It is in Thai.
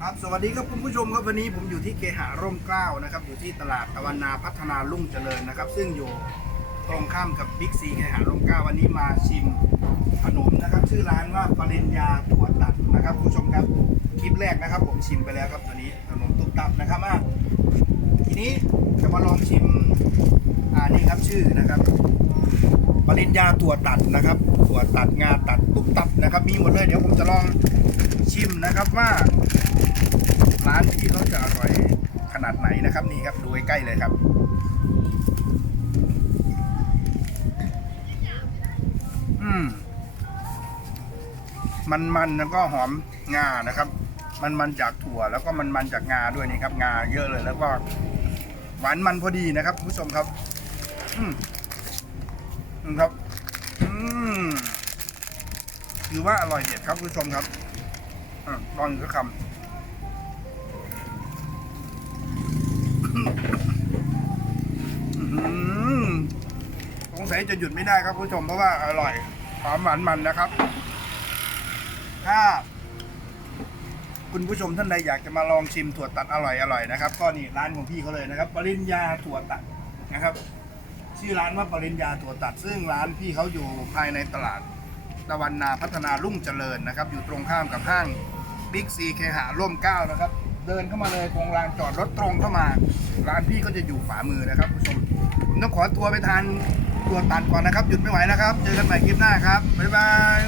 ครับสวัสดีครับคุณผู้ชมครับวันนี้ผมอยู่ที่เคหะร่มเกล้านะครับอยู่ที่ตลาดตะวันนาพัฒนารุ่งเจริญนะครับ ซึ่งอยู่ตรงข้ามกับบิ๊กซีเคหะร่มเกล้าวันนี้มาชิมขนมนะครับ ชื่อร้านว่าปริญญาถั่วตัดนะครับคุณผู้ชมครับคลิปแรกนะครับ ผมชิมไปแล้วครับตัวนี้ขนมตุ๊บตับนะครับอะทีนี้จะมาลองชิมอ่านี่ครับชื่อนะครับ ปริญญาถั่วตัดนะครับถั่วตัดงาตัดตุ๊บตับนะครับ มีหมดเลยเดี๋ยวผมจะลอง ชิมนะครับว่าร้านที่เขาจะอร่อยขนาดไหนนะครับนี่ครับดูใกล้เลยครับอืมมันมันแล้วก็หอมงานะครับ มันมันจากถั่วแล้วก็มันมันจากงาด้วยนี่ครับ งาเยอะเลยแล้วก็หวานมันพอดีนะครับผู้ชมครับ อืมครับ อืมถือว่าอร่อยเด็ดครับผู้ชมครับ อะลองอีกสักคำสงสัยจะหยุดไม่ได้ครับผู้ชมเพราะว่าอร่อยหอมหวานมันนะครับ ถ้า คุณผู้ชมท่านใดอยากจะมาลองชิมถั่วตัดอร่อยอร่อยนะครับ ก็นี่ร้านของพี่เขาเลยนะครับ ปริญญาถั่วตัดนะครับ ชื่อร้านว่าปริญญาถั่วตัด ซึ่งร้านพี่เขาอยู่ภายในตลาดตะวันนาพัฒนารุ่งเจริญนะครับ อยู่ตรงข้ามกับห้าง บิ๊กซีเคหะร่มเก้านะครับ เดินเข้ามาเลยตรงลานจอดรถตรงเข้ามา ร้านพี่ก็จะอยู่ขวามือนะครับคุณผู้ชมผมต้องขอตัวไปทานตัวตัดก่อนนะครับ หยุดไม่ไหวแล้วครับ เจอกันใหม่คลิปหน้าครับ บ๊ายบาย